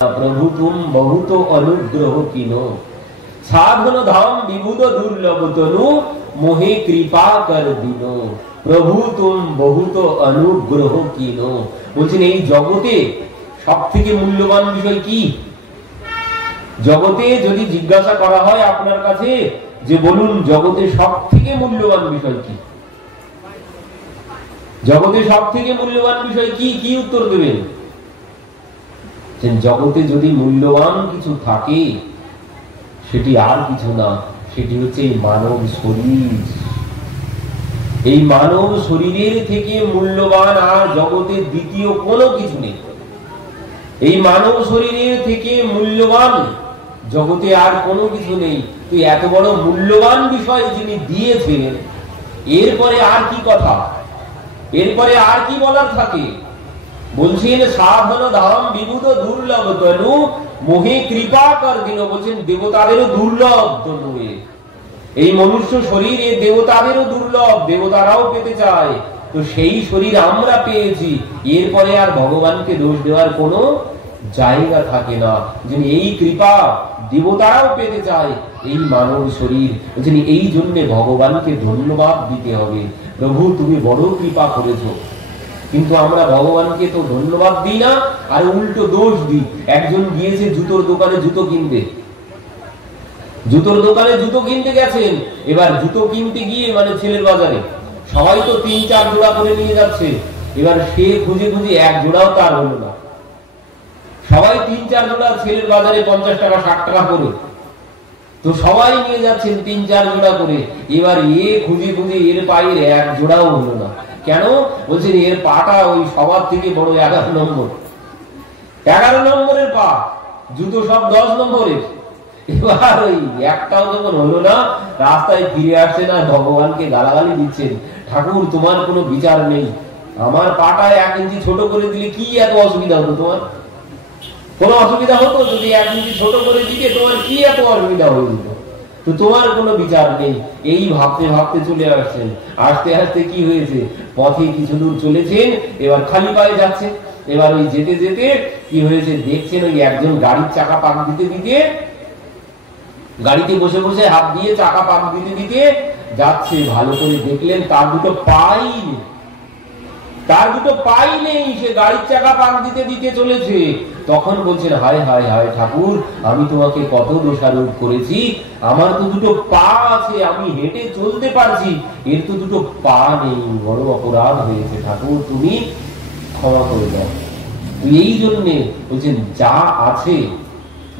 प्रभु तुम बहुत अनुग्रह कीनो, साधन धाम विबुध दुर्लभ तनु, मोहे कृपा कर दिनो। प्रभु तुम बहुत अनुग्रह कीनो। বলছেন এই জগতে সবথেকে মূল্যবান বিষয় কি? জগতে যদি জিজ্ঞাসা করা হয় আপনার কাছে যে বলুন জগতে সবথেকে মূল্যবান বিষয় কি, জগতে সবথেকে মূল্যবান বিষয় কি, কি উত্তর দেবেন? জগতে যদি মূল্যবান কিছু থাকে সেটি আর কিছু না, সেটি হচ্ছে এই মানব শরীর। এই মানব শরীরের থেকে মূল্যবান আর জগতের দ্বিতীয় কোনো কিছু নেই। এই মানব শরীরের থেকে মূল্যবান জগতে আর কোনো কিছু নেই। তো এত বড় মূল্যবান বিষয় যিনি দিয়েছেন, এরপরে আর কি কথা, এরপরে আর কি বলার থাকে? বলছেন সাধন ধাম বিবুধ দুর্লভ তনু, মোহে কৃপা কর দিন। বলছেন দেবতাদেরও দুর্লভ তনু, এই মনুষ্য শরীর দেবতাদেরও দুর্লভ, দেবতারাও পেতে চায়। তো সেই শরীর আমরা পেয়েছি, এরপরে আর ভগবানকে দোষ দেওয়ার কোনো জায়গা থাকে না। যিনি এই কৃপা দেবতারাও পেতে চায় এই মানব শরীর, যিনি এই জন্য ভগবানকে ধন্যবাদ দিতে হবে। প্রভু তুমি বড় কৃপা করেছো। কিন্তু আমরা ভগবানকে তো ধন্যবাদ দিই না, আর উল্টো দোষ দিই। একজন গিয়েছে জুতোর দোকানে জুতো কিনতে, জুতোর দোকানে জুতো কিনতে গেছেন। এবার জুতো কিনতে গিয়ে মানে ছেলের বাজারে সবাই তো ৩-৪ জোড়া করে নিয়ে যাচ্ছে। এবার সে খুঁজে খুঁজে এক জোড়াও তার হলো না। সবাই ৩-৪ জোড়া, ছেলের বাজারে ৫০ টাকা ৬০ টাকা করে, তো সবাই নিয়ে যাচ্ছেন ৩-৪ জোড়া করে। এবার এ খুঁজে খুঁজে এর পায়ের এক জোড়াও হলো না। কেন? বলছেন এর পাটা ওই সবার থেকে বড় ১১ নম্বর, ১১ নম্বরের পা, জুতো সব ১০ নম্বরের। এবার ওই একটাও যখন হলো না, রাস্তায় ফিরে আসছেন আর ভগবানকে গালাগালি দিচ্ছেন, ঠাকুর তোমার কোনো বিচার নেই, আমার পাটা ১ ইঞ্চি ছোট করে দিলে কি এত অসুবিধা হতো? তোমার কোনো অসুবিধা হতো যদি ১ ইঞ্চি ছোট করে দিতে? তোমার কি এত অসুবিধা হয়ে যেত? তো তোমার কোনো বিচার নেই। এই ভাবতে ভাবতে চলে আসছেন। আসতে আসতে কি হয়েছে, পথে কিছু দূর চলেছেন, এবার খালি পায়ে যাচ্ছে। এবার ওই যেতে যেতে কি হয়েছে দেখছেন, ওই একজন গাড়ির চাকা পাক দিতে দিতে, গাড়িতে বসে বসে হাত দিয়ে চাকা পাক দিতে দিতে যাচ্ছে। ভালো করে দেখলেন তার দুটো পাই নেই, তার দুটো পাই নেই। সে গাড়ির চাকা পাক দিতে দিতে চলেছে। তখন বলছেন হায় হায় হায় ঠাকুর, আমি তোমাকে কত দোষারোপ করেছি। আমার তো দুটো পা আছে, আমি হেঁটে চলতে পারছি, এর তো দুটো পা নেই, বড় অপরাধ হয়েছে ঠাকুর, তুমি ক্ষমা করে দাও। এই জন্যে বলছেন যা আছে,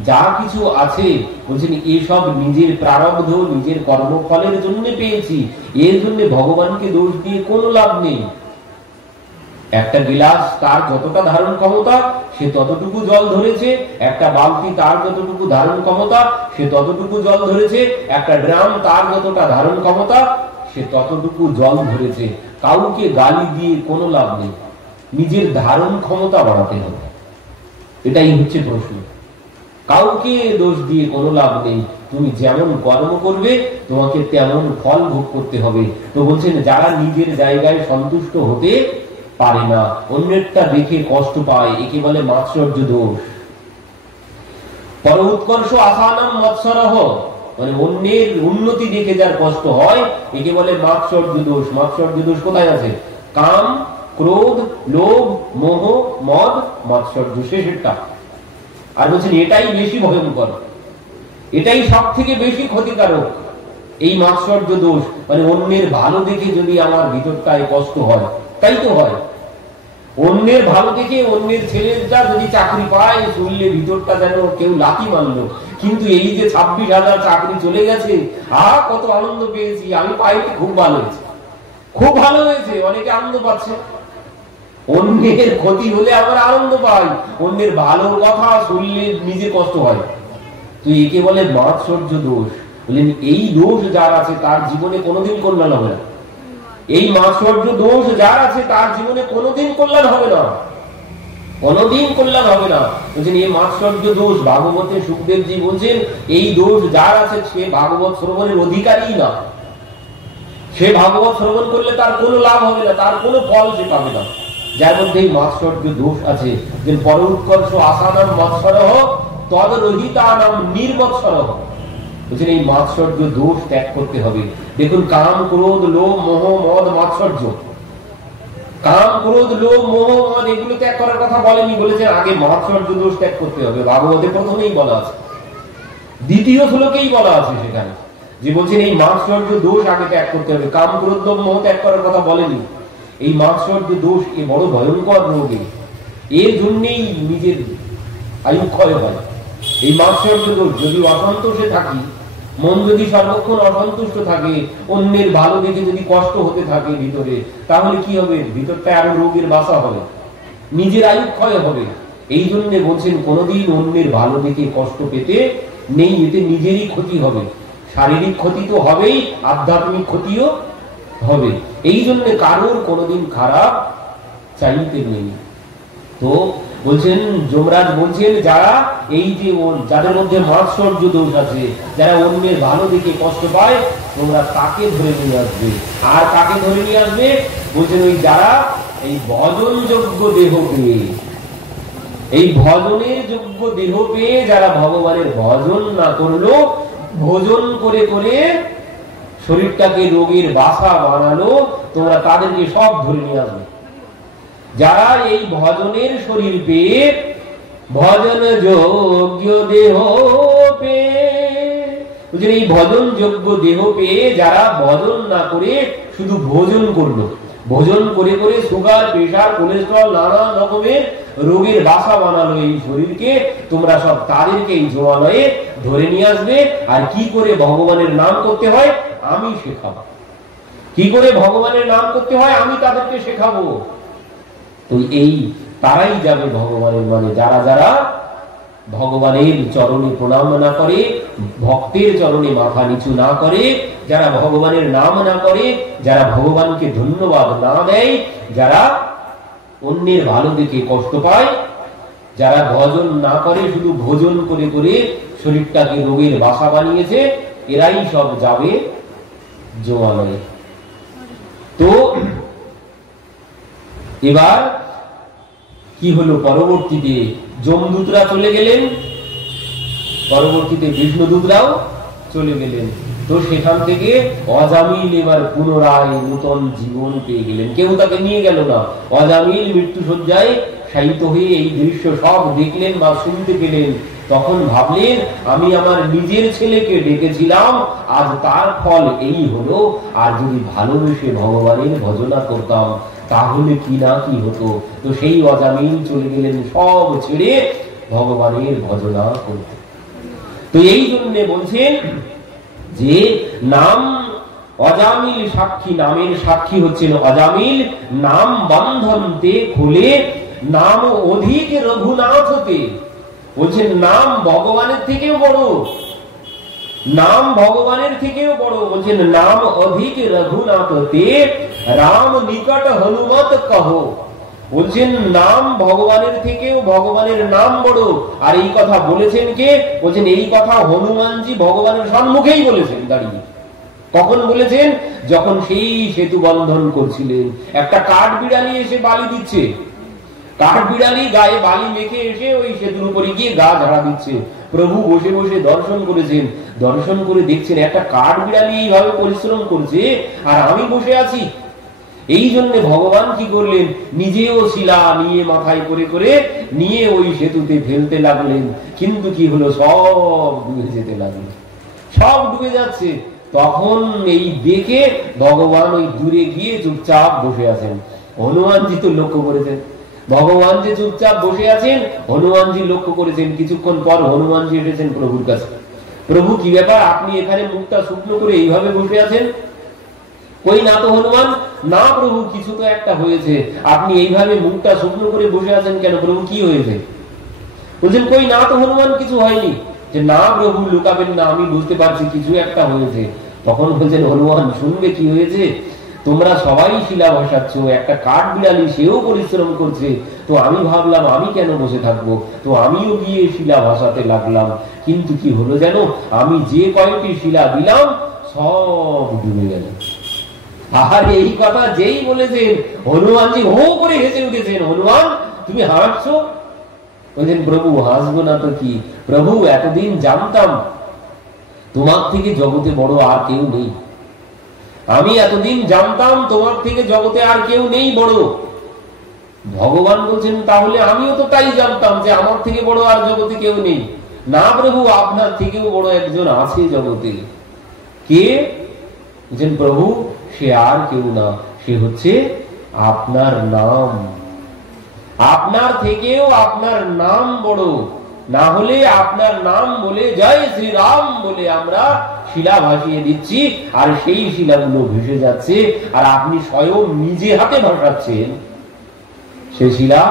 যা কিছু আছে, বলছেন এসব নিজের প্রারব্ধ, নিজের কর্মফলের জন্য পেয়েছি। এর জন্য ভগবানকে দোষ দিয়ে কোনো লাভ নেই। একটা গিলাস তার যতটা ধারণ ক্ষমতা সে ততটুকু জল ধরেছে, একটা বালতি তার যতটুকু ধারণ ক্ষমতা সে ততটুকু জল ধরেছে, একটা ড্রাম তার যতটা ধারণ ক্ষমতা সে ততটুকু জল ধরেছে। কাউকে গালি দিয়ে কোনো লাভ নেই, নিজের ধারণ ক্ষমতা বাড়াতে হবে, এটাই হচ্ছে প্রশ্ন। কাউকে দোষ দিয়ে কোনো লাভ নেই। তুমি যেমন কর্ম করবে তোমাকে তেমন ফল ভোগ করতে হবে। তো বলছেন যারা নিজের জায়গায় সন্তুষ্ট হতে পারে না, অন্যেরটা দেখে কষ্ট পায়, একে বলে মাৎসর্য দোষ। পর উৎকর্ষ আসানাম মৎসরহ, মানে অন্যের উন্নতি দেখে যার কষ্ট হয়, একে বলে মাৎসর্য দোষ। মাৎসর্য দোষ কোথায় আছে? কাম, ক্রোধ, লোভ, মোহ, মদ, মাৎসর্য, শেষেরটা। আর বলছেন এটাই বেশি ভয়ঙ্কর, এটাই সব থেকে বেশি ক্ষতিকারক, এই মাৎসর্য দোষ। মানে অন্যের ভালো দেখে যদি আমার ভিতরটায় কষ্ট হয়, তাই তো হয়। অন্যের ভালো দেখে অন্যের ছেলেটা যদি চাকরি পায়, শুনলে ভিতরটা যেন কেউ লাথি মারলো। কিন্তু এই যে 26,000 চাকরি চলে গেছে, কত আনন্দ পেয়েছি, আমি পাইনি, খুব ভালো হয়েছে, খুব ভালো হয়েছে, অনেকে আনন্দ পাচ্ছে। অন্যের ক্ষতি হলে আমরা আনন্দ পাই, অন্যের ভালো কথা শুনলে নিজে কষ্ট হয়। তো একে বলে মাৎসর্য দোষ। বললেন এই দোষ যার আছে তার জীবনে কোনোদিন কল্যাণ হবে না। এই মাৎসর্য দোষ যার আছে তার জীবনে কোনোদিন কল্যাণ হবে না, কোনোদিন কল্যাণ হবে না। বলছেন এই মাৎসর্য দোষ, ভাগবতে সুখদেবজি বলছেন এই দোষ যার আছে সে ভাগবত শ্রবণের অধিকারী না। সে ভাগবত শ্রবণ করলে তার কোনো লাভ হবে না, তার কোনো ফল সে পাবে না। যার মধ্যে এই মাৎসর্য দোষ আছে, যে পর উৎকর্ষ আসানাম মৎসরহ তদ রহিতানাম নির্মৎসরহ। বলছেন এই মাৎসর্য দোষ ত্যাগ করতে হবে। দেখুন, কাম ক্রোধ লোভ মোহ মদ মাৎসর্য, কাম ক্রোধ লোভ মোহ মদ এগুলো ত্যাগ করার কথা বলেনি, বলেছেন আগে মাৎসর্য দোষ ত্যাগ করতে হবে। ভাগবতে প্রথমেই বলা আছে, দ্বিতীয় শ্লোকেই বলা আছে সেখানে, যে বলছেন এই মাৎসর্য দোষ আগে ত্যাগ করতে হবে। কাম ক্রোধ লোভ মোহ ত্যাগ করার কথা বলেনি। এই মাৎসর্য দোষ এ বড় ভয়ঙ্কর রোগ, এর জন্যই নিজের আয়ু ক্ষয় হয়। এই মাৎসর্য দোষ, যদি অসন্তোষে থাকি, মন যদি সর্বক্ষণ অসন্তুষ্ট থাকে, অন্যের ভালো দেখে যদি কষ্ট হতে থাকে ভিতরে, তাহলে কি হবে? ভিতরটা আরো রোগের বাসা হবে, নিজের আয়ু ক্ষয় হবে। এই জন্য বলছেন কোনোদিন অন্যের ভালো দেখে কষ্ট পেতে নেই, এতে নিজেরই ক্ষতি হবে। শারীরিক ক্ষতি তো হবেই, আধ্যাত্মিক ক্ষতিও হবে। এই জন্য কারোর কোনোদিন খারাপ চাইতে নেই। তো বলছেন যমরাজ বলছেন যারা এই যে যাদের মধ্যে মাৎসর্য দোষ আছে, যারা অন্যের ভালো দেখে কষ্ট পায়, তোমরা তাকে ধরে নিয়ে আসবে। আর কাকে ধরে নিয়ে আসবে? বলছেন ওই যারা এই ভজন যোগ্য দেহ পেয়ে, এই ভজনের যোগ্য দেহ পেয়ে যারা ভগবানের ভজন না করলো, ভোজন করে করে শরীরটাকে রোগের বাসা বানালো, তোমরা তাদেরকে সব ধরে নিয়ে আসবে। যারা এই ভজনের শরীর পেয়ে, ভজন যোগ্য দেহ পেয়ে, এই ভজন যোগ্য দেহ পেয়ে যারা ভজন না করে শুধু ভোজন করলো, ভোজন করে করে সুগার প্রেশার কোলেস্ট্রল নানা রকমের রোগের বাসা বানালো এই শরীরকে, তোমরা সব তাদেরকে এই জোয়ালয়ে ধরে নিয়ে আসবে। আর কি করে ভগবানের নাম করতে হয় আমি শেখাবো, কি করে ভগবানের নাম করতে হয় আমি তাদেরকে শেখাবো। তো এই তারাই যাবে ভগবানের, মানে যারা যারা ভগবানের চরণে প্রণাম না করে, ভক্তের চরণে মাথা নিচু না করে, যারা ভগবানের নাম না করে, যারা ভগবানকে ধন্যবাদ না দেয়, যারা অন্যের ভালো দেখে কষ্ট পায়, যারা ভজন না করে শুধু ভোজন করে করে শরীরটাকে রোগের বাসা বানিয়েছে, এরাই সব যাবে জোয়ালয়ে। তো এবার কি হলো? পরবর্তীতে যমদূতরা চলে গেলেন, পরবর্তীতে বিষ্ণুদূতরাও চলে গেলেন। তো সেখান থেকে অজামিল এবার পুনরায় নূতন জীবন পেয়ে গেলেন। কেউ তাকে নিয়ে গেল না, অজামিল মৃত্যু শয্যায় শায়িত হয়ে এই দৃশ্য সব দেখলেন বা শুনতে পেলেন। তখন ভাবলেন আমি আমার নিজের ছেলেকে ডেকেছিলাম, আজ তার ফল এই হলো। আর যদি ভালোবেসে ভগবানের ভজনা করতাম তাহলে কি না কি হতো। তো সেই অজামিল চলে গেলেন সব ছেড়ে ভগবানের ভজনা করতে। তো এই জন্য বলছেন যে নাম অজামিল সাক্ষী, নামের সাক্ষী হচ্ছেন অজামিল। নাম বন্ধনতে খুলে নাম অধিক রঘুনাথ হতে। বলছেন নাম ভগবানের থেকেও বড়, নাম ভগবানের থেকেও বড়। বলছেন নাম অধিক রঘুনাথ হতে রাম নিকট হনুমত কহো। বলছেন নাম ভগবানের থেকেও ভগবানের নাম বড়। আর এই কথা বলেছেন কে? বলছেন এই কথা হনুমানজি ভগবানের সম্মুখেই বলেছেন দাঁড়িয়ে। কখন বলেছেন? যখন সেই সেতু বন্ধন করছিলেন। একটা কাঠ বিড়ালি এসে বালি দিচ্ছে, কাঠ বিড়ালি গায়ে বালি মেখে এসে ওই সেতুর উপরে গিয়ে গা ঝাড়া দিচ্ছে। প্রভু বসে বসে দর্শন করেছেন, দর্শন করে দেখছেন একটা কাঠ বিড়ালি এইভাবে পরিশ্রম করছে আর আমি বসে আছি। এই জন্য ভগবান কি করলেন? নিজেও শিলা নিয়ে মাথায় করে করে নিয়ে ওই সেতুতে ফেলতে লাগলেন। কিন্তু কি হলো? সব ডুবে যেতে লাগলো, সব ডুবে যাচ্ছে। তখন এই দেখে ভগবান ওই দূরে গিয়ে চুপচাপ বসে আছেন। হনুমানজি তো লক্ষ্য করেছেন, ভগবান যে চুপচাপ বসে আছেন হনুমানজি লক্ষ্য করেছেন। কিছুক্ষণ পর হনুমানজি এসেছেন প্রভুর কাছে। প্রভু কি ব্যাপার, আপনি এখানে মুখটা শুকনো করে এইভাবে বসে আছেন? কই না তো হনুমান। না প্রভু, কিছু তো একটা হয়েছে, আপনি এইভাবে মুখটা শুকনো করে বসে আছেন কেন? প্রভু কি হয়েছে? বলছেন কই না তো হনুমান, কিছু হয়নি। যে না প্রভু লুকাবেন না, আমি বুঝতে পারছি কিছু একটা হয়েছে। তখন বলছেন হনুমান শুনবে কি হয়েছে? তোমরা সবাই শিলা বসাচ্ছ, একটা কাঠ বিড়ালি সেও পরিশ্রম করছে। তো আমি ভাবলাম আমি কেন বসে থাকবো, তো আমিও গিয়ে শিলা বসাতে লাগলাম। কিন্তু কি হলো জানো? আমি যে কয়েকটি শিলা দিলাম সব ডুবে গেল, আর এই কথা যেই বলেছেন হনুমানজি হো করে হেসে উঠেছেন। হনুমান তুমি হাসছো? বলছেন প্রভু হাসবো না তো কি, প্রভু এতদিন জানতাম তোমার থেকে জগতে বড় আর কেউ নেই। আমি এতদিন জানতাম তোমার থেকে জগতে আর কেউ নেই বড়। ভগবান বলছেন তাহলে আমিও তো তাই জানতাম যে আমার থেকে বড় আর জগতে কেউ নেই। না প্রভু, আপনার থেকেও বড় একজন আছে জগতে। কে? বলছেন প্রভু সে আর কেউ না, সে হচ্ছে আপনার নাম। আপনার থেকেও আপনার নাম বড়। না হলে আপনার নাম বলে জয় শ্রীরাম বলে আমরা শিলা ভাসিয়ে দিচ্ছি, আর সেই শিলাগুলো ভেসে যাচ্ছে, আর আপনি স্বয়ং নিজে হাতে ভাসাচ্ছেন, সেই শিলা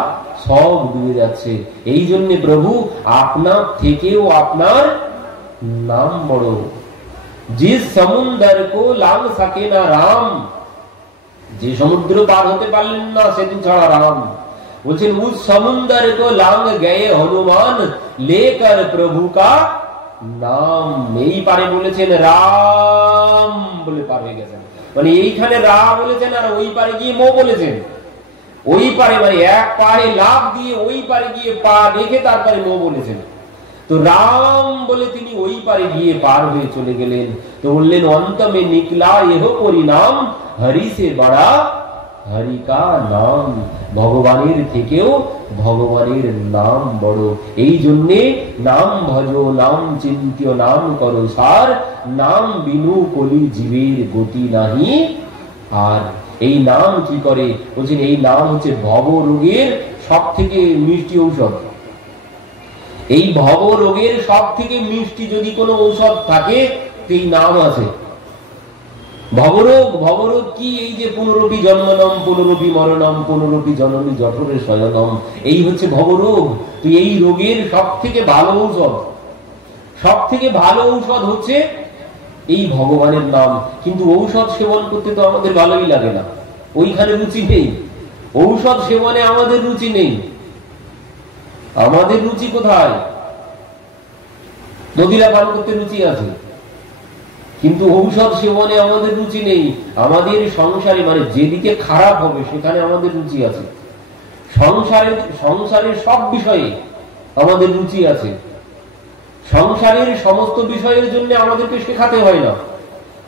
সব ডুবে যাচ্ছে। এই জন্য প্রভু আপনার থেকেও আপনার নাম বড়। जिस समुद्र को लांग सके ना राम, যে সমুদ্র পার হতে পারলেন না সেতু ছাড়া রাম, বলছেন उस समुद्र को लांग गए हनुमान लेकर प्रभु का नाम। এই পারে বলেছেন রাম বলে পার হয়ে গেছেন, মানে এইখানে রা বলেছেন আর ওই পারে গিয়ে মো বলেছেন। ওই পারে মানে এক পায়ে লাফ দিয়ে ওই পারে গিয়ে পা রেখে তারপরে মো বলেছেন। তো রাম বলে তিনি ওই পারে গিয়ে পার হয়ে চলে গেলেন। তো বললেন অন্ত মে নিকলা এহ পরিণাম, হরি সে বড়া হরি কা নাম। ভগবানের থেকেও ভগবানের নাম বড়। এই জন্যে নাম ভজো নাম চিন্ত্য নাম করো সার, নাম বিনু কলি জীবের গতি নাহি আর। এই নাম কি করে? বলছেন এই নাম হচ্ছে ভব রোগের সব থেকে মিষ্টি ঔষধ। এই ভব রোগের সব থেকে মিষ্টি যদি কোনো ঔষধ থাকে সেই নাম আছে। ভবরোগ, ভবরোগ কি? এই যে পুনরপি জন্মনম পুনরপি মরণম পুনরপি জননী জঠরে শয়নম, এই হচ্ছে ভবরোগ। তো এই রোগের সব থেকে ভালো ঔষধ, সব থেকে ভালো ঔষধ হচ্ছে এই ভগবানের নাম। কিন্তু ঔষধ সেবন করতে তো আমাদের ভালোই লাগে না, ওইখানে রুচি নেই। ঔষধ সেবনে আমাদের রুচি নেই। আমাদের রুচি কোথায়? মদিরা পান করতে রুচি আছে, কিন্তু ঔষধ সেবনে আমাদের রুচি নেই। আমাদের সংসারে মানে যেদিকে খারাপ হবে সেখানে আমাদের রুচি আছে। সংসারের সব বিষয়ে আমাদের রুচি আছে। সংসারের সমস্ত বিষয়ের জন্য আমাদেরকে শেখাতে হয় না,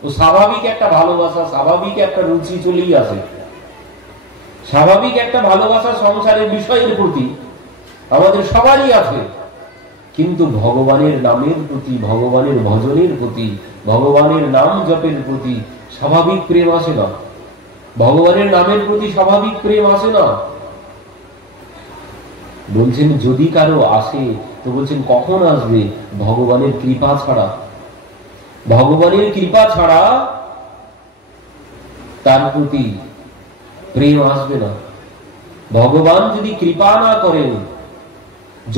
ও স্বাভাবিক একটা ভালোবাসা, স্বাভাবিক একটা রুচি চলেই আসে। স্বাভাবিক একটা ভালোবাসা সংসারের বিষয়ের প্রতি আমাদের সবারই আছে। কিন্তু ভগবানের নামের প্রতি, ভগবানের ভজনের প্রতি, ভগবানের নাম জপের প্রতি স্বাভাবিক প্রেম আসে না। ভগবানের নামের প্রতি স্বাভাবিক প্রেম আসে না। বলছেন যদি কারো আসে তো বলছেন কখন আসবে? ভগবানের কৃপা ছাড়া। ভগবানের কৃপা ছাড়া তার প্রতি প্রেম আসবে না। ভগবান যদি কৃপা না করেন,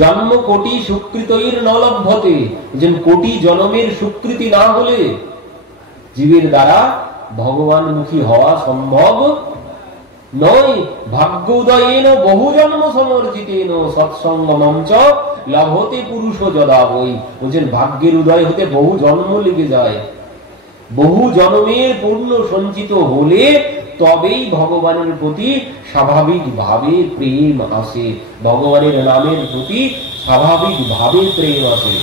জন্ম কোটি সুকৃতৈর নলভ্যতে, যেন কোটি জন্মের সুকৃতি না হলে জীবের দ্বারা ভগবানমুখী হওয়া সম্ভব নয়। ভাগ্য উদয়েন বহু জন্ম সমর্জিতেন সৎসঙ্গমম চ লভতে পুরুষ যদা বই। বলছেন ভাগ্যের উদয় হতে বহু জন্ম লেগে যায়। বহু জন্মের পূর্ণ সঞ্চিত হলে তবেই ভগবানের প্রতি স্বাভাবিক ভাবে প্রেম আসে। ভগবানের নামের প্রতি স্বাভাবিক ভাবে প্রেম আসে।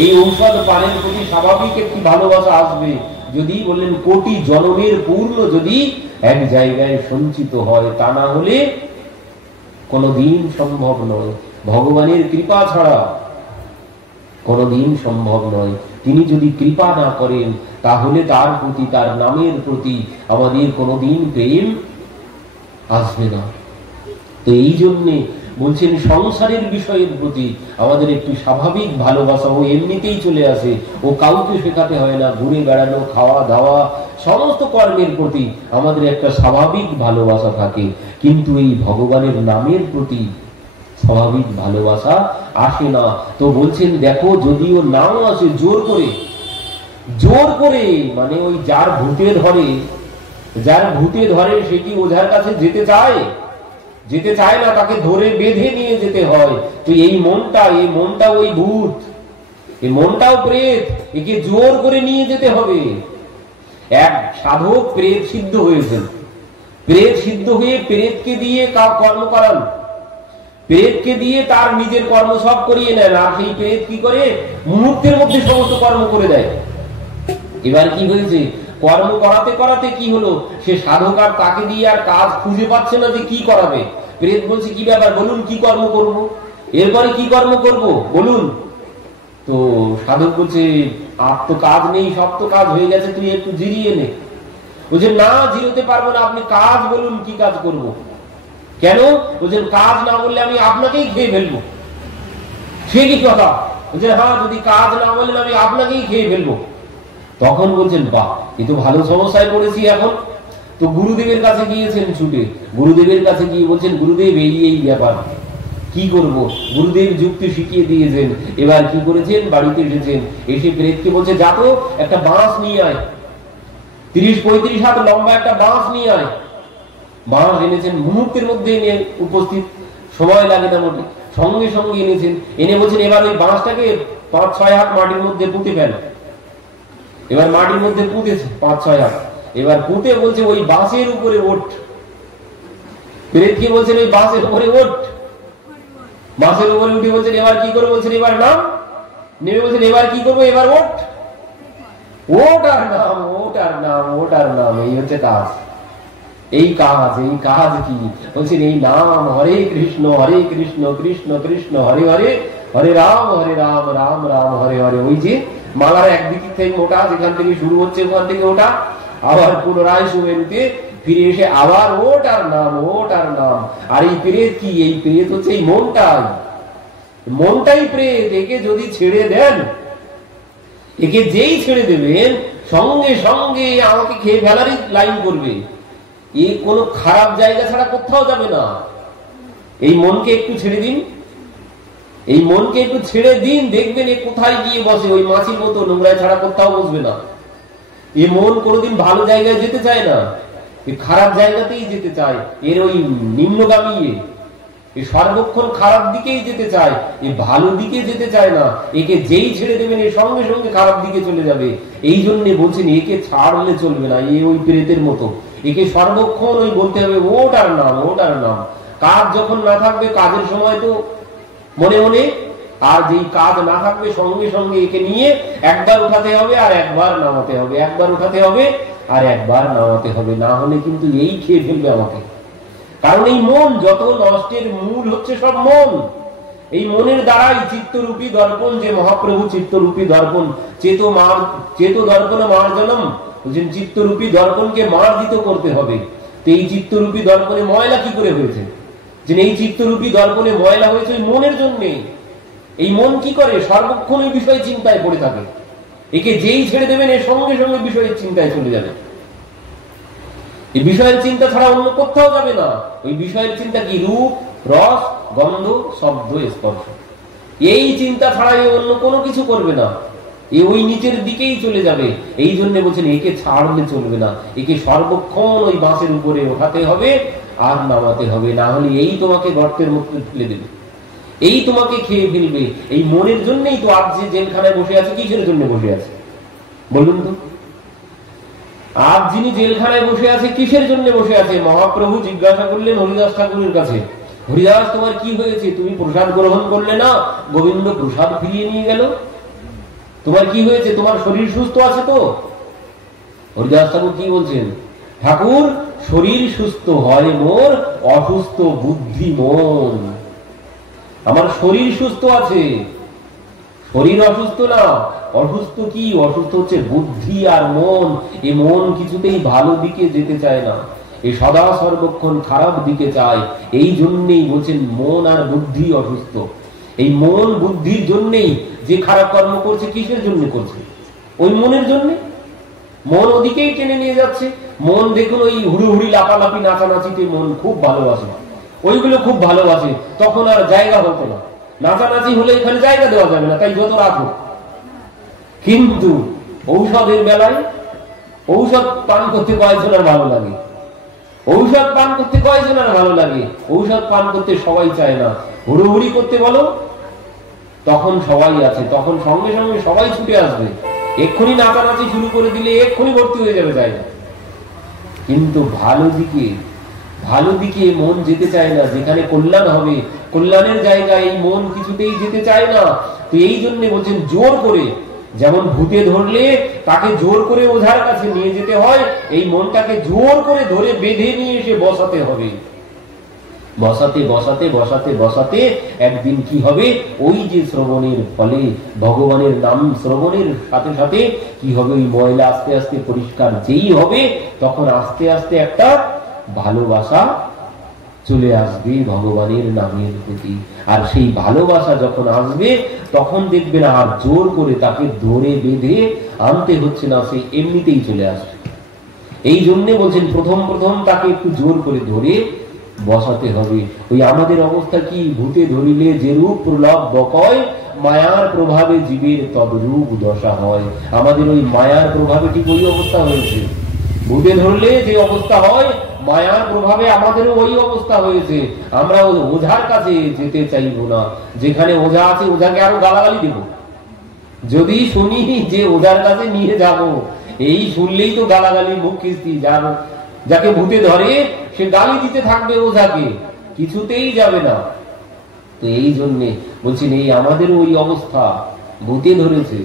এই ঔষধ পানের প্রতি স্বাভাবিক একটি ভালোবাসা আসবে যদি বললেন কোটি জন্মের পূর্ণ যদি এক জায়গায় সঞ্চিত হয়, তা না হলে কোনদিন সম্ভব নয়। ভগবানের কৃপা ছাড়া কোনদিন সম্ভব নয়। তিনি যদি কৃপা না করেন তাহলে তার প্রতি, তার নামের প্রতি আমাদের কোনদিন প্রেম আসবে না। তো এই জন্যে বলছেন সংসারের বিষয়ের প্রতি আমাদের একটু স্বাভাবিক ভালোবাসা ও এমনিতেই চলে আসে। ও কাউকে শেখাতে হয় না। ঘুরে বেড়ানো, খাওয়া দাওয়া, সমস্ত কর্মের প্রতি আমাদের একটা স্বাভাবিক ভালোবাসা থাকে। কিন্তু এই ভগবানের নামের প্রতি স্বাভাবিক ভালোবাসা আসে না। তো বলছেন দেখো যদিও নাও আসে জোর করে, জোর করে মানে ওই যার ভূতে ধরে, যার ভূতে ধরে সে কি ওঝার কাছে যেতে চায়? যেতে চায় না, তাকে ধরে বেঁধে নিয়ে যেতে হয়। তো এই মনটা ওই ভূত, এই মনটাও প্রেত, একে জোর করে নিয়ে যেতে হবে। এক সাধক প্রেত সিদ্ধ হয়েছেন, প্রেত সিদ্ধ হয়ে প্রেতকে দিয়ে কর্ম করান, প্রেতকে দিয়ে তার নিজের কর্ম সব করিয়ে নেন, আর সেই প্রেত কি করে মুহূর্তের মধ্যে সমস্ত কর্ম করে দেয়। এবার কি হয়েছে, কর্ম করাতে করাতে কি হলো, সে সাধক আর তাকে দিয়ে আর কাজ খুঁজে পাচ্ছে না যে কি করাবে। প্রেত বলছে কি ব্যাপার বলুন, কি কর্ম করব, এরপরে কি কর্ম করব বলুন। তো সাধক বলছে আর তো কাজ নেই, সব তো কাজ হয়ে গেছে, তুই একটু জিরিয়ে নে। বলছে না, জিরোতে পারবো না, আপনি কাজ বলুন কি কাজ করব। কেন? বলছেন কাজ না বললে আমি আপনাকেই খেয়ে ফেলবো। সে কি কথা? বলছে হ্যাঁ, যদি কাজ না বললেন আমি আপনাকেই খেয়ে ফেলবো। তখন বলছেন বাহ, এ তো ভালো সমস্যায় পড়েছি এখন। তো গুরুদেবের কাছে গিয়েছেন ছুটে, গুরুদেবের কাছে গিয়ে বলছেন গুরুদেব এই এই ব্যাপার, কি করব? গুরুদেব যুক্তি শিখিয়ে দিয়েছেন। এবার কি করেছেন, বাড়িতে এসেছেন, এসে প্রেতকে বলছে যা তো একটা বাঁশ নিয়ে আয়, 30-35 হাত লম্বা একটা বাঁশ নিয়ে আয়। বাঁশ এনেছেন, মুহূর্তের মধ্যে এনে উপস্থিত, সময় লাগে না মোটে, সঙ্গে সঙ্গে এনেছেন। এনে বলছেন এবার ওই বাঁশটাকে 5-6 হাত মাটির মধ্যে পুঁতে ফেল। এবার মাটির মধ্যে পুঁতেছে 5-6 হাত। এবার পুঁতে বলছে ওই বাঁশের উপরে ওঠ। প্রেত কি বলছেন, ওই বাঁশের উপরে ওঠ। বাঁশের উপরে উঠে বলছেন এবার কি করবো, বলছেন এবার নাম। নেমে বলছেন এবার কি করবো, এবার ওঠ। ওট আর নাম, ওট আর নাম, ওট আর নাম, এই হচ্ছে কাজ। এই কাজ, এই কাজ কি বলছেন, এই নাম হরে কৃষ্ণ কৃষ্ণ কৃষ্ণ হরে হরে, হরে রাম রাম রাম হরে হরে। ওই যে মালার একদিক থেকে মোটা, যেখান থেকে শুরু হচ্ছে ওখান থেকে ওটা, আবার পুনরায় সুমেরুতে ফিরে এসে আবার ওট আর নাম, ওট আর নাম। আর এই প্রেত কি, এই প্রেত হচ্ছে এই মনটাই, মনটাই প্রেত। একে যদি ছেড়ে দেন, একে যেই ছেড়ে দেবেন সঙ্গে সঙ্গে আমাকে খেয়ে ফেলারই লাইন করবে। এই কোনো খারাপ জায়গা ছাড়া কোথাও যাবে না। এই মনকে একটু ছেড়ে দিন, এই মনকে একটু ছেড়ে দিন, দেখবেন এ কোথায় গিয়ে বসে, ওই মাছির মতো নোংরায় ছাড়া কোথাও বসবে না। এই মন কোনোদিন ভালো জায়গায় যেতে চায় না, এই খারাপ জায়গাতেই যেতে চায়। এর ওই নিম্নগামী, এই সর্বক্ষণ খারাপ দিকেই যেতে চায়, এই ভালো দিকে যেতে চায় না। একে যেই ছেড়ে দেবেন এর সঙ্গে সঙ্গে খারাপ দিকে চলে যাবে। এই জন্য বলছেন একে ছাড়লে চলবে না, এ ওই প্রেতের মতো। একে সর্বক্ষণ ওই বলতে হবে ওট আর নাম, ওট আর নাম। কাজ যখন না থাকবে, কাজের সময় তো মনে মনে, আর যেই কাজ না থাকবে সঙ্গে সঙ্গে একে নিয়ে একবার উঠাতে হবে আর একবার নামাতে হবে, একবার উঠাতে হবে আর একবার নামাতে হবে। না হলে কিন্তু এই খেয়ে ফেলবে আমাকে। কারণ এই মন, যত নষ্টের মূল হচ্ছে সব মন। এই মনের দ্বারাই চিত্তরূপী দর্পণ, যে মহাপ্রভু চিত্তরূপী দর্পণ, চেত দর্পণে মার্জনম, বলছেন চিত্তরূপী দর্পণকে মার্জিত করতে হবে। তো এই চিত্তরূপী দর্পণে ময়লা কি করে হয়েছে, যে এই চিত্তরূপী দর্পণে ময়লা হয়েছে ওই মনের জন্যে। এই মন কি করে, সর্বক্ষণ ওই বিষয় চিন্তায় পড়ে থাকে। একে যেই ছেড়ে দেবেন এর সঙ্গে সঙ্গে বিষয়ের চিন্তায় চলে যাবে। এই বিষয়ের চিন্তা ছাড়া অন্য কোথাও যাবে না। ওই বিষয়ের চিন্তা কি, রূপ, রস, গন্ধ, শব্দ, স্পর্শ। এই চিন্তা ছাড়া অন্য কোনো কিছু করবে না, এ ওই নিচের দিকেই চলে যাবে। এই জন্য বলছেন একে ছাড়লে চলবে না, একে সর্বক্ষণ ওই বাঁশের উপরে ওঠাতে হবে আর নামাতে হবে। না হলে এই তোমাকে গর্তের মধ্যে ফেলে দেবে, এই তোমাকে খেয়ে ফেলবে। এই মনের জন্যই তো আজ যে জেলখানায় বসে আছে, কিসের জন্য বসে আছে বলুন তো? আজ যিনি জেলখানায় বসে আছে কিসের জন্য বসে আছে? মহাপ্রভু জিজ্ঞাসা করলেন হরিদাস ঠাকুরের কাছে, হরিদাস তোমার কি হয়েছে? তুমি প্রসাদ গ্রহণ করলে না, গোবিন্দ প্রসাদ ফিরিয়ে নিয়ে গেল, তোমার কি হয়েছে? তোমার শরীর সুস্থ আছে তো? হরিদাস ঠাকুর কি বলছেন? ঠাকুর, শরীর সুস্থ হয় মোর, অসুস্থ বুদ্ধি মন। আমার শরীর সুস্থ আছে, শরীর অসুস্থ না। অসুস্থ কি? অসুস্থ হচ্ছে বুদ্ধি আর মন। এই মন কিছুতেই ভালো দিকে যেতে চায় না, এই সদা সর্বক্ষণ খারাপ দিকে চায়। এই জন্যই বলছেন মন আর বুদ্ধি অসুস্থ। এই মন বুদ্ধির জন্যই যে খারাপ কর্ম করছে, কিসের জন্য করছে? ওই মনের জন্য। মন ওদিকেই টেনে নিয়ে যাচ্ছে। মন দেখুন ওই হুড়ি লাপালাপি নাচানাচিতে মন খুব ভালোবাসে, ওইগুলো খুব ভালোবাসে। তখন আর জায়গা হতো না, নাচানাচি হলে এখানে জায়গা দেওয়া যাবে না, তাই যত রাত হোক। কিন্তু ঔষধের বেলায় ঔষধ পান করতে কয়জনের ভালো লাগে? ঔষধ পান করতে কয়জনের ভালো লাগে? ঔষধ পান করতে সবাই চায় না। হুড়োহুড়ি করতে বলো, তখন সবাই আছে, তখন সঙ্গে সঙ্গে সবাই ছুটে আসবে। এক্ষুনি নাচানাচি শুরু করে দিলে এক্ষুনি ভর্তি হয়ে যাবে জায়গা। কিন্তু ভালো দিকে মন যেতে চায় না, যেখানে কল্যাণ হবে, কল্যাণের জায়গায় এই মন কিছুতেই যেতে চায় না। তো এই জন্য বলছেন জোর করে, যেমন ভূতে ধরলে তাকে জোর করে ওঝার কাছে নিয়ে যেতে হয়, এই মনটাকে জোর করে ধরে বেঁধে নিয়ে এসে বসাতে হবে। বসাতে বসাতে বসাতে বসাতে একদিন কি হবে, ওই যে শ্রবণের ফলে, ভগবানের নাম শ্রবণের সাথে সাথে কি হবে, ওই ময়লা আস্তে আস্তে পরিষ্কার যেই হবে, তখন আস্তে আস্তে একটা ভালোবাসা চলে আসবে ভগবানের নামের প্রতি। আর সেই ভালোবাসা যখন আসবে, তখন দেখবে না আর জোর করে তাকে ধরে বেঁধে আনতে হচ্ছে না, সে এমনিতেই চলে আসবে। এই জন্য বলছেন প্রথম তাকে একটু জোর করে ধরে বসাতে হবে। ওই আমাদের অবস্থা কি, ভূতে ধরিলে যে রূপ প্রলাপ বকয়, মায়ার প্রভাবে জীবের তদরূপ দশা হয়। আমাদের ওই মায়ার প্রভাবে ঠিক ওই অবস্থা হয়েছে। ভূতে ধরলে যে অবস্থা হয়, মায়ার প্রভাবে আমাদেরও ওই অবস্থা হয়েছে। আমরা ওঝার কাছে যেতে চাইব না। যেখানে ওঝা আছে, ওঝাকে আরো গালাগালি দেব। যদি শুনি যে ওঝার কাছে নিয়ে যাব, এই শুনলেই তো গালাগালি মুখ কিস্তি। যাকে ভূতে ধরে সে গালি দিতে থাকবে ওঝাকে, কিছুতেই যাবে না। তো এই জন্যে বলছেন এই আমাদের ওই অবস্থা, ভূতে ধরেছে,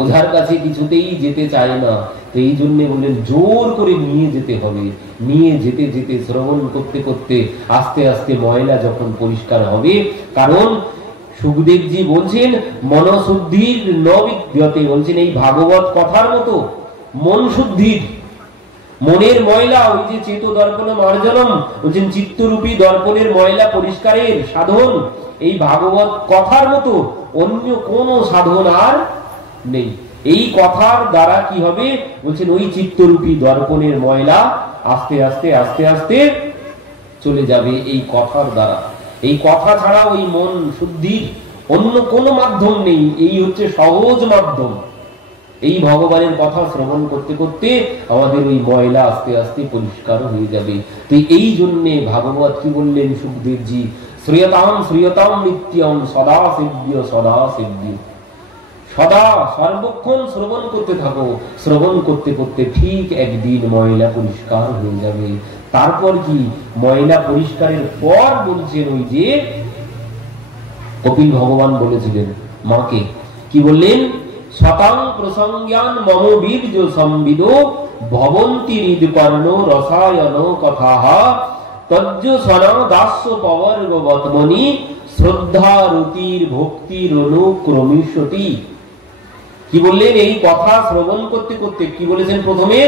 ওঝার কাছে কিছুতেই যেতে চায় না। তো এই জন্য বললেন জোর করে নিয়ে যেতে হবে। নিয়ে যেতে যেতে শ্রবণ করতে করতে আস্তে আস্তে ময়লা যখন পরিষ্কার হবে, কারণ সুখদেবজি বলছেন মনশুদ্ধির নবিদ্যতে, বলছেন এই ভাগবত কথার মতো মন শুদ্ধির, মনের ময়লা, ওই যে চেত দর্পণ মার্জনম, বলছেন চিত্তরূপী দর্পণের ময়লা পরিষ্কারের সাধন এই ভাগবত কথার মতো অন্য কোন সাধন আর নেই। এই কথার দ্বারা কি হবে, বলছেন ওই চিত্তরূপী দর্পণের ময়লা আস্তে আস্তে আস্তে আস্তে চলে যাবে এই কথার দ্বারা। এই কথা ছাড়া ওই মন শুদ্ধির অন্য কোনো মাধ্যম নেই। এই হচ্ছে সহজ মাধ্যম। এই ভগবানের কথা শ্রবণ করতে করতে আমাদের ওই ময়লা আস্তে আস্তে পরিষ্কার হয়ে যাবে। তো এই জন্যে ভাগবত কি বললেন সুখদেবজি, শ্রীয়তাম শ্রীয়তাম নিত্যম সদা সেব্য সদা সেব্য। সদা সর্বক্ষণ শ্রবণ করতে থাকো, শ্রবণ করতে করতে ঠিক একদিন ময়লা পরিষ্কার হয়ে যাবে। তারপর কি, ময়লা পরিষ্কারের পর বলছেন ওই যে কপিল ভগবান বলেছিলেন মাকে, কি বললেন, শতাং প্রসংজ্ঞান মম বীর্য সম্বিদ ভবন্তি হৃদকর্ণ রসায়ন কথাহ তজ্জ সনা দাস্য পবর্গবৎমনি শ্রদ্ধা রতির ভক্তির অনুক্রমিষ্যতি। কি বললেন, এই কথা শ্রবণ করতে করতে কি বলেছেন, প্রথমে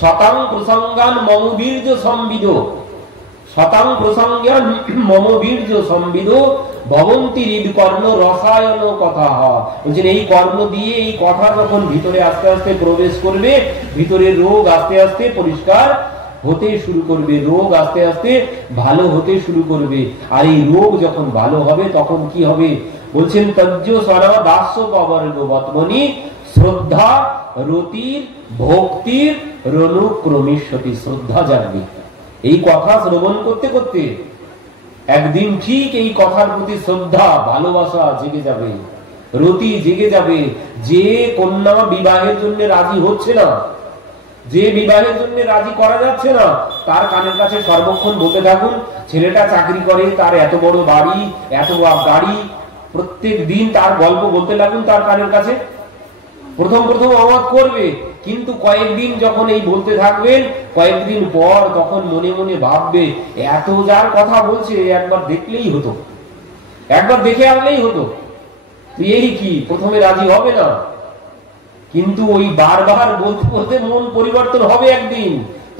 শতাং প্রসঙ্গান মম বীর্য সম্বিদ, শতাং প্রসঙ্গান মম বীর্য সম্বিদ ভবন্তি হৃদকর্ণ রসায়ন কথাহ। বলছেন এই কর্ণ দিয়ে এই কথা যখন ভিতরে আস্তে আস্তে প্রবেশ করবে, ভিতরের রোগ আস্তে আস্তে পরিষ্কার হতে শুরু করবে, রোগ আস্তে আস্তে ভালো হতে শুরু করবে। আর এই রোগ যখন ভালো হবে তখন কি হবে, বলছেন তজ্জ সনা দাস্য পবর্গবৎমনি শ্রদ্ধা রতির ভক্তির রনুক্রমিষ্যতি। শ্রদ্ধা জাগবে এই কথা শ্রবণ করতে করতে। একদিন ঠিক এই কথার প্রতি শ্রদ্ধা ভালোবাসা জেগে যাবে, রতি জেগে যাবে। যে কন্যা বিবাহের জন্য রাজি হচ্ছে না, যে বিবাহের জন্য রাজি করা যাচ্ছে না, তার কানের কাছে সর্বক্ষণ বলতে থাকুন, ছেলেটা চাকরি করে, তার এত বড় বাড়ি, এত গাড়ি, প্রত্যেক দিন তার গল্প বলতে লাগুন তার কানের কাছে। প্রথম অবাক করবে, কিন্তু কয়েকদিন যখন এই বলতে থাকবেন, কয়েকদিন পর তখন মনে মনে ভাববে এত যার কথা বলছে একবার দেখলেই হতো, একবার দেখে আসলেই হতো। তুই এই কি, প্রথমে রাজি হবে না, কিন্তু ওই বারবার বলতে বলতে মন পরিবর্তন হবে একদিন,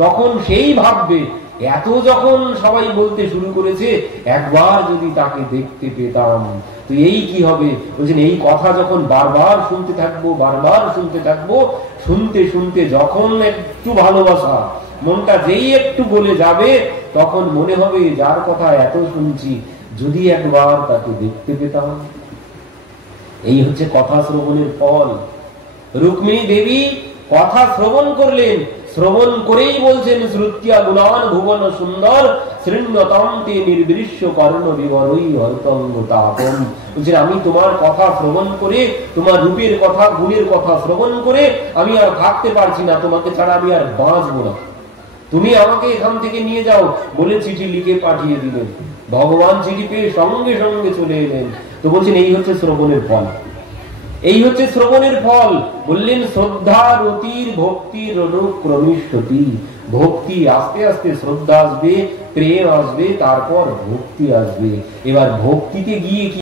তখন সেই ভাববে এত যখন সবাই বলতে শুরু করেছে, একবার যদি তাকে দেখতে পেতাম। তো এই কি হবে, বলছেন এই কথা যখন বারবার শুনতে থাকবো, বারবার শুনতে থাকবো, শুনতে শুনতে যখন একটু ভালোবাসা মনটা যেই একটু বলে যাবে, তখন মনে হবে যার কথা এত শুনছি যদি একবার তাকে দেখতে পেতাম। এই হচ্ছে কথা শ্রবণের ফল। রুক্মিণী দেবী কথা শ্রবণ করলেন, শ্রবণ করেই বলছেন শ্রুতিয়া গুণান ভুবন সুন্দর শৃণ্যতাম তে নির্বিশ্য কর্ণ বিবরই হরতঙ্গ তাপম। বলছেন আমি তোমার কথা শ্রবণ করে, তোমার রূপের কথা, গুণের কথা শ্রবণ করে আমি আর থাকতে পারছি না, তোমাকে ছাড়া আমি আর বাঁচবো না, তুমি আমাকে এখান থেকে নিয়ে যাও বলে চিঠি লিখে পাঠিয়ে দিলেন। ভগবান চিঠি পেয়ে সঙ্গে সঙ্গে চলে এলেন। তো বলছেন এই হচ্ছে শ্রবণের ফল, এই হচ্ছে শ্রবণের ফল। বললেন শ্রদ্ধা রতির ভক্তির অনুক্রমিষ্ঠতি, ভক্তি আস্তে আস্তে শ্রদ্ধা আসবে, প্রেম আসবে, তারপর ভক্তি আসবে। এবার ভক্তিতে গিয়ে কি